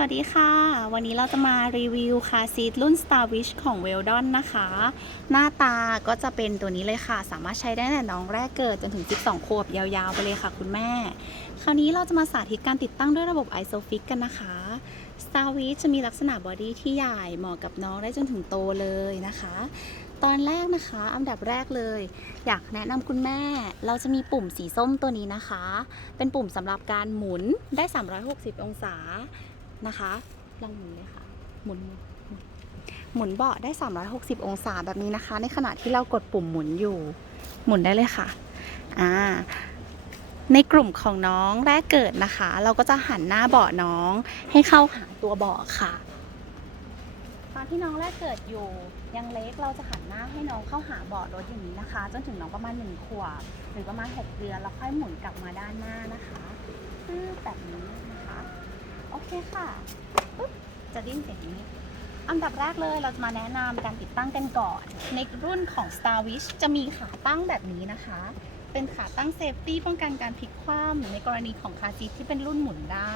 วัสดีค่ะ วันนี้เราจะมารีวิวคาร์ซีทรุ่น Star Wish ของ w e l d o n นะคะ หน้าตาก็จะเป็นตัวนี้เลยค่ะ สามารถใช้ได้ตั้งแต่น้องแรกเกิดจนถึง 12 ขวบยาวๆ ไปเลยค่ะคุณแม่ คราวนี้เราจะมาสาธิตการติดตั้งด้วยระบบ ISOFIX กันนะคะ Star Wish จะมีลักษณะบอดี้ที่ใหญ่เหมาะกับน้องได้จนถึงโตเลยนะคะตอนแรกนะคะ อันดับแรกเลย อยากแนะนำคุณแม่ เราจะมีปุ่มสีส้มตัวนี้นะคะ เป็นปุ่มสำหรับการหมุนได้ 360 องศา นะคะลองหมุนเลยค่ะหมุนหมุนหมุนเบาะได้ 360 องศาแบบนี้นะคะ ในขณะที่เรากดปุ่มหมุนอยู่ หมุนได้เลยค่ะอ่าในกลุ่มของน้องแรกเกิดนะคะ เราก็จะหันหน้าเบาะน้องให้เข้าหาตัวเบาะค่ะ ตอนที่น้องแรกเกิดอยู่ยังเล็กเราจะหันหน้าให้น้องเข้าหาเบาะรถอย่างนี้นะคะ จนถึงน้องประมาณหนึ่งขวบหรือประมาณ6เดือนแล้วค่อยหมุนกลับมาด้านหน้านะคะแบบนี้ โอเคค่ะปุ๊บจะดิ้นเสียงนี้ อันดับแรกเลยเราจะมาแนะนำการติดตั้งกันก่อน ในรุ่นของ Star Wish จะมีขาตั้งแบบนี้นะคะ เป็นขาตั้งเซฟตี้ป้องกันการพลิกคว่ำในกรณีของคาร์ซีทที่เป็นรุ่นหมุนได้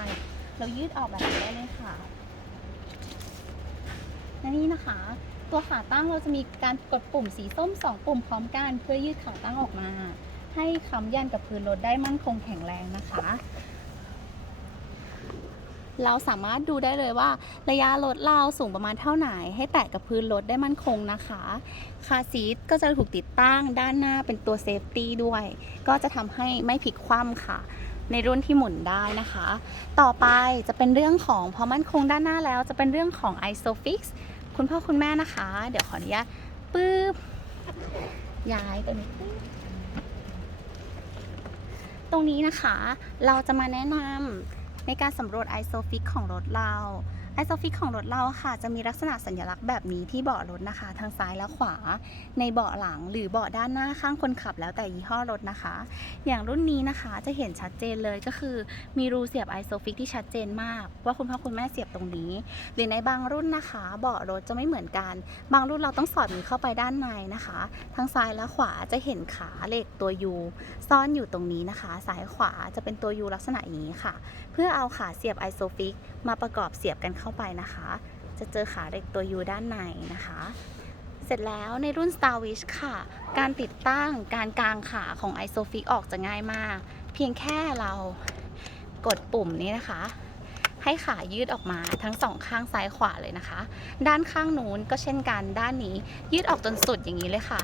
เรายืดออกแบบนี้ได้เลยค่ะและนี่นะคะ ตัวขาตั้งเราจะมีการกดปุ่มสีส้ม 2 ปุ่มพร้อมกัน เพื่อยืดขาตั้งออกมา ให้ค้ำยันกับพื้นรถได้มั่นคงแข็งแรงนะคะ เราสามารถดูได้เลยว่า ระยะรถเราสูงประมาณเท่าไหน ให้แตะกับพื้นรถได้มั่นคงนะคะ คาซีทก็จะถูกติดตั้งด้านหน้าเป็นตัวเซฟตี้ด้วย ก็จะทำให้ไม่พลิกคว่ำค่ะ ในรุ่นที่หมุนได้นะคะ ต่อไปจะเป็นเรื่องของพอมั่นคงด้านหน้าแล้ว จะเป็นเรื่องของ ISOFIX คุณพ่อคุณแม่นะคะ เดี๋ยวขออนุญาตปื๊บย้ายตัวนี้ตรงนี้นะคะ เราจะมาแนะนำ ในการสำรวจ ISOFIX ของรถเรา ISOFIX ของรถเราค่ะ จะมีลักษณะสัญลักษณ์แบบนี้ที่เบาะรถนะคะ ทางซ้ายและขวา ในเบาะหลังหรือเบาะด้านหน้าข้างคนขับแล้วแต่ยี่ห้อรถนะคะ อย่างรุ่นนี้นะคะจะเห็นชัดเจนเลยก็คือ มีรูเสียบ ISOFIX ที่ชัดเจนมาก ว่าคุณพ่อคุณแม่เสียบตรงนี้ หรือในบางรุ่นนะคะ เบาะรถจะไม่เหมือนกัน บางรุ่นเราต้องสอดมือเข้าไปด้านในนะคะ ทางซ้ายและขวาจะเห็นขาเหล็กตัว U ซ่อนอยู่ตรงนี้นะคะ ซ้ายขวาจะเป็นตัว U ลักษณะอย่างนี้ค่ะ เพื่อเอาขาเสียบ ISOFIX มาประกอบเสียบกันเข้าไปนะคะ จะเจอขาเหล็กตัว U ด้านในนะคะ เสร็จแล้วในรุ่น Star Wish ค่ะ การติดตั้งการกางขาของ ISOFIX ออกจะง่ายมาก เพียงแค่เรากดปุ่มนี้นะคะ ให้ขายืดออกมาทั้งสองข้างซ้ายขวาเลยนะคะ ด้านข้างนู้นก็เช่นกันด้านนี้ยืดออกจนสุดอย่างนี้เลยค่ะ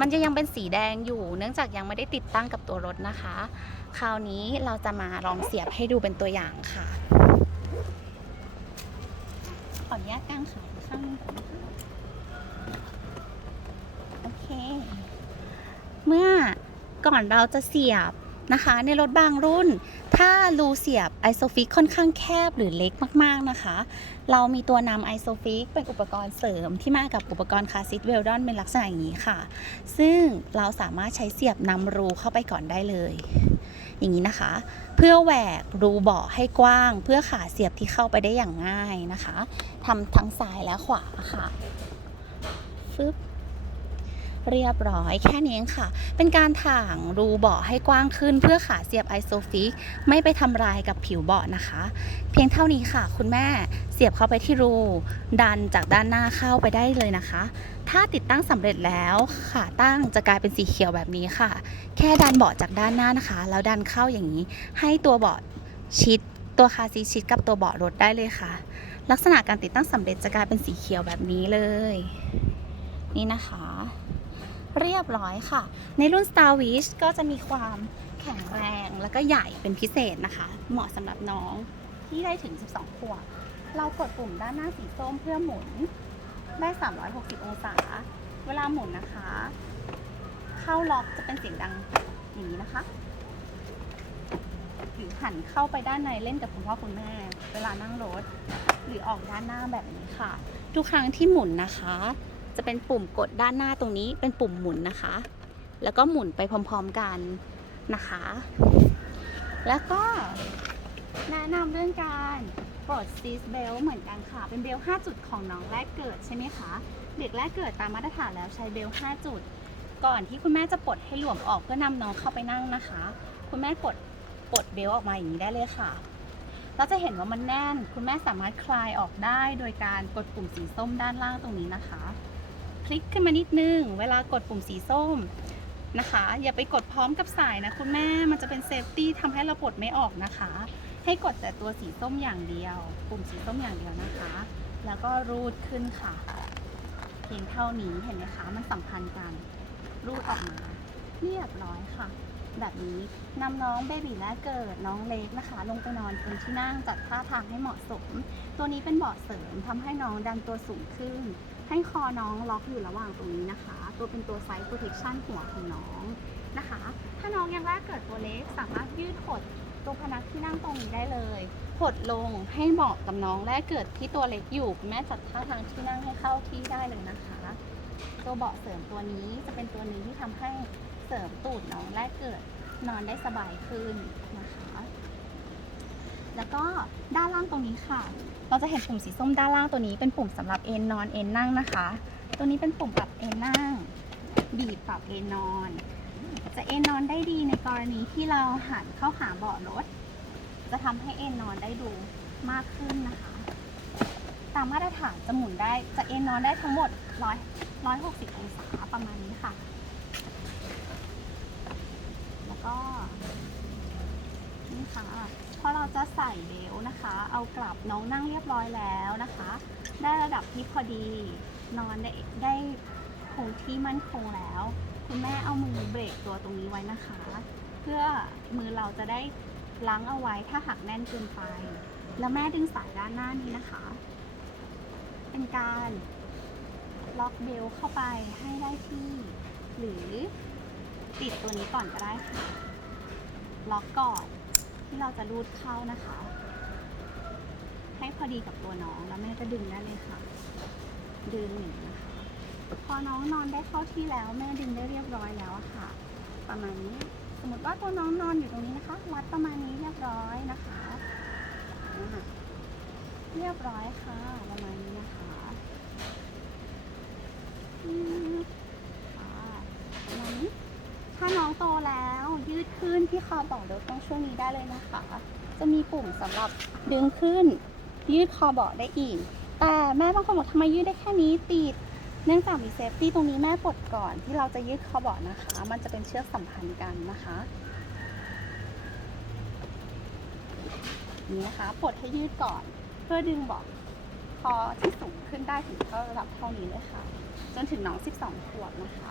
มันจะยังเป็นสีแดงอยู่ เนื่องจากยังไม่ได้ติดตั้งกับตัวรถนะคะ คราวนี้เราจะมาลองเสียบให้ดูเป็นตัวอย่างค่ะ ออนุญาตกางขาข้างนึงก่อนนะคะโอเค เมื่อก่อนเราจะเสียบนะคะ ในรถบางรุ่น ถ้ารูเสียบ ISOFIX ค่อนข้างแคบหรือเล็กมากๆนะคะ เรามีตัวนำ ISOFIX เป็นอุปกรณ์เสริมที่มากับอุปกรณ์คาซิทเวลดอนเป็นลักษณะอย่างนี้ค่ะ ซึ่งเราสามารถใช้เสียบนำรูเข้าไปก่อนได้เลย อย่างนี้นะคะ เพื่อแหวกรูเบาะให้กว้าง เพื่อขาเสียบที่เข้าไปได้อย่างง่ายนะคะทำทั้งซ้ายและขวาค่ะฟึบเรียบร้อยแค่นี้เองค่ะ เป็นการถ่างรูเบาะให้กว้างขึ้น เพื่อขาเสียบไอโซฟิกไม่ไปทำลายกับผิวเบาะนะคะ เพียงเท่านี้ค่ะ คุณแม่เสียบเข้าไปที่รู ดันจากด้านหน้าเข้าไปได้เลยนะคะ ถ้าติดตั้งสำเร็จแล้วขาตั้งจะกลายเป็นสีเขียวแบบนี้ค่ะ แค่ดันเบาะจากด้านหน้านะคะ แล้วดันเข้าอย่างนี้ ให้ตัวเบาะชิด ตัวคาซีชิดกับตัวเบาะรถได้เลยค่ะ ลักษณะการติดตั้งสำเร็จจะกลายเป็นสีเขียวแบบนี้เลย นี่นะคะ เรียบร้อยค่ะ ในรุ่น Star Wish ก็จะมีความแข็งแรงแล้วก็ใหญ่เป็นพิเศษนะคะ เหมาะสำหรับน้องที่ได้ถึง 12 ขวบเรากดปุ่มด้านหน้าสีส้มเพื่อหมุน ได้ 360 องศา เวลาหมุนนะคะ เข้าล็อกจะเป็นเสียงดังอย่างนี้นะคะ หรือหันเข้าไปด้านในเล่นกับคุณพ่อคุณแม่ เวลานั่งรถ หรือออกด้านหน้าแบบนี้ค่ะ ทุกครั้งที่หมุนนะคะ จะเป็นปุ่มกดด้านหน้าตรงนี้เป็นปุ่มหมุนนะคะ แล้วก็หมุนไปพร้อมๆกันนะคะ แล้วก็แนะนำเรื่องการ ปลดซีสเบลเหมือนกันค่ะ เป็นเบล 5 จุดของน้องแรกเกิดใช่ไหมคะ เด็กแรกเกิดตามมาตรฐานแล้วใช้เบล 5 จุด ก่อนที่คุณแม่จะปลดให้หลวมออกเพื่อนำน้องเข้าไปนั่งนะคะ คุณแม่กดปลดเบลออกมาอย่างนี้ได้เลยค่ะ เราจะเห็นว่ามันแน่น คุณแม่สามารถคลายออกได้โดยการกดปุ่มสีส้มด้านล่างตรงนี้นะคะ คลิกขึ้นมานิดนึง เวลากดปุ่มสีส้มนะคะ อย่าไปกดพร้อมกับสายนะคุณแม่ มันจะเป็นเซฟตี้ทำให้เราปลดไม่ออกนะคะ ให้กดแต่ตัวสีส้มอย่างเดียว ปุ่มสีส้มอย่างเดียวนะคะ แล้วก็รูดขึ้นค่ะ เพียงเท่านี้เห็นไหมคะมันสัมพันธ์กัน รูดออกมาเรียบร้อยค่ะ แบบนี้นำน้องเบบีแรกเกิดน้องเล็กนะคะ ลงไปนอนบนที่นั่งจัดท่าทางให้เหมาะสม ตัวนี้เป็นเบาะเสริมทำให้น้องดันตัวสูงขึ้น ให้คอน้องล็อกอยู่ระหว่างตรงนี้นะคะ ตัวเป็นตัวไซส์ protection หัวของน้องนะคะ ถ้าน้องยังแรกเกิดตัวเล็กสามารถยืดหด ตัวพนักที่นั่งตรงนี้ได้เลยหดลงให้เหมาะกับน้องแรกเกิดที่ตัวเล็กอยู่แม่จัดท่าทางที่นั่งให้เข้าที่ได้เลยนะคะ ตัวเบาะเสริมตัวนี้จะเป็นตัวหนึงที่ทำให้เสริมตูดน้องแรกเกิดนอนได้สบายขึ้นนะคะ แล้วก็ด้านล่างตรงนี้ค่ะ เราจะเห็นปุ่มสีส้มด้านล่างตัวนี้เป็นปุ่มสำหรับเอนนอนเอนนั่งนะคะ ตัวนี้เป็นปุ่มปรับเอนนั่ง บีบปรับเอนนอน จะเอนนอนได้ดีในกรณีที่เราหันเข้าหาเบาะรถ จะทำให้เอนนอนได้ดูมากขึ้นนะคะ ตามมาตรฐานจะหมุนได้จะเอนนอนได้ทั้งหมดร้อยร้อยหกสิบองศาประมาณนี้ค่ะ แล้วก็นี่ค่ะพอเราจะใส่เบลนะคะ เอากลับน้องนั่งเรียบร้อยแล้วนะคะ ได้ระดับที่พอดีนอนได้ได้คงที่มั่นคงแล้ว คุณแม่เอามือเบรกตัวตรงนี้ไว้นะคะ เพื่อมือเราจะได้ล้างเอาไว้ถ้าหักแน่นเกินไป แล้วแม่ดึงสายด้านหน้านี้นะคะ เป็นการล็อกเบลเข้าไปให้ได้ที่ หรือติดตัวนี้ก่อนก็ได้ค่ะ ล็อกก่อนที่เราจะรูดเข้านะคะ ให้พอดีกับตัวน้องแล้วแม่ก็ดึงได้เลยค่ะ ดึงหนึ่งนะคะ พอน้องนอนได้เข้าที่แล้ว แม่ดึงได้เรียบร้อยแล้วค่ะ ประมาณนี้ สมมติว่าตัวน้องนอนอยู่ตรงนี้นะคะ วัดประมาณนี้เรียบร้อยนะคะเรียบร้อยค่ะ ประมาณนี้นะคะประมาณนี้ถ้าน้องโตแล้วยืดขึ้นที่คอเบาะรถต้องช่วงนี้ได้เลยนะคะ จะมีปุ่มสำหรับดึงขึ้น ยืดคอเบาะได้อีก แต่แม่บางคนบอกทำไมยืดได้แค่นี้ติด เนื่องจากมีเซฟตี้ตรงนี้แม่ปลดก่อนที่เราจะยืดคอเบาะนะคะ มันจะเป็นเชือกสัมพันธ์กันนะคะนี่นะคะปลดให้ยืดก่อนเพื่อดึงเบาะคอที่สูงขึ้นได้ถึงเท่าระดับเท่านี้เลยค่ะ จนถึงน้อง 12 ขวบนะคะ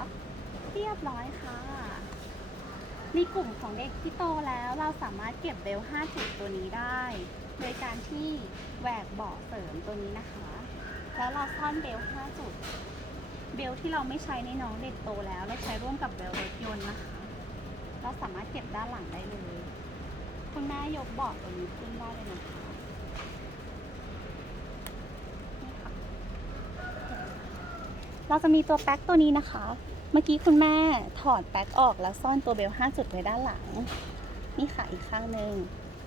เรียบร้อยค่ะ ในกลุ่มของเด็กที่โตแล้วเราสามารถเก็บเบล 5 จุดตัวนี้ได้ โดยการที่แหวกเบาะเสริมตัวนี้นะคะ แล้วเราซ่อนเบล 5 จุด เบลที่เราไม่ใช้ในน้องเด็กโตแล้วเราใช้ร่วมกับเบลรถยนต์นะคะ เราสามารถเก็บด้านหลังได้เลย คุณแม่ยกเบาะตัวนี้ขึ้นได้เลยนะคะเราจะมีตัวแป๊กตัวนี้นะคะ เมื่อกี้คุณแม่ถอดแป๊กออกแล้วซ่อนตัวเบล5จุดไว้ด้านหลัง นี่ค่ะอีกข้างหนึ่ง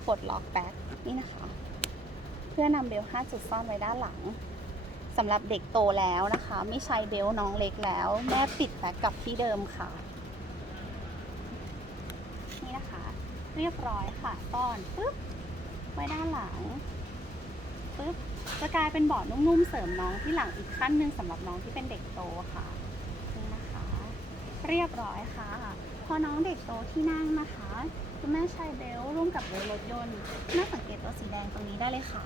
ปลดล็อกแป๊กนี่นะคะ เพื่อนำเบล5จุดซ่อนไว้ด้านหลัง สำหรับเด็กโตแล้วนะคะ ไม่ใช้เบลน้องเล็กแล้ว แม่ปิดแป๊กกลับที่เดิมค่ะ นี่นะคะ เรียบร้อยค่ะซ่อนปึ๊บไว้ด้านหลังปึ๊บจะกลายเป็นเบาะนุ่มๆเสริมน้องที่หลังอีกขั้นหนึ่งสำหรับน้องที่เป็นเด็กโตค่ะนี่นะคะ เรียบร้อยค่ะ พอน้องเด็กโตที่นั่งนะคะคุณแม่ใช้เบลต์ร่วมกับเบลรถยนต์แม่สังเกตตัวสีแดงตรงนี้ได้เลยค่ะ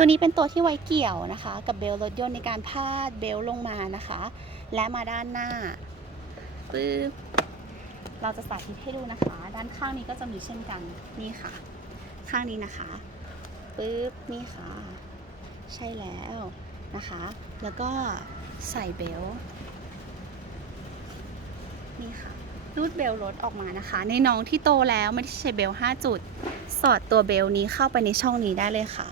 ตัวนี้เป็นตัวที่ไว้เกี่ยวนะคะ กับเบลต์รถยนต์ในการพาดเบลต์ลงมานะคะ และมาด้านหน้าปึ๊บเราจะสาธิตให้ดูนะคะ ด้านข้างนี้ก็จะมีเช่นกันนี่ค่ะ ข้างนี้นะคะปึ๊บนี่ค่ะ ใช่แล้วนะคะ แล้วก็ใส่เบลต์นี่ค่ะรูดเบลรถออกมานะคะ ในน้องที่โตแล้วไม่ได้ใช้เบล5จุด สอดตัวเบลนี้เข้าไปในช่องนี้ได้เลยค่ะ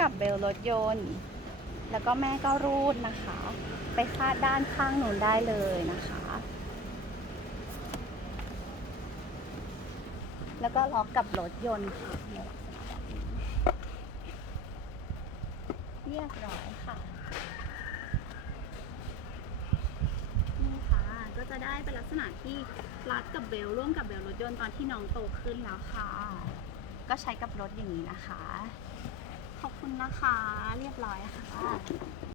กับเบลรถยนต์ แล้วก็แม่ก็รูดนะคะ ไปคาดด้านข้างหนุนได้เลยนะคะ แล้วก็ล็อกกับรถยนต์ค่ะเรียบร้อยค่ะนี่ค่ะก็จะได้เป็นลักษณะที่รัดกับเบลร่วมกับเบลรถยนต์ตอนที่น้องโตขึ้นแล้วค่ะ ก็ใช้กับรถอย่างนี้นะคะ คุณนะคะ เรียบร้อยค่ะ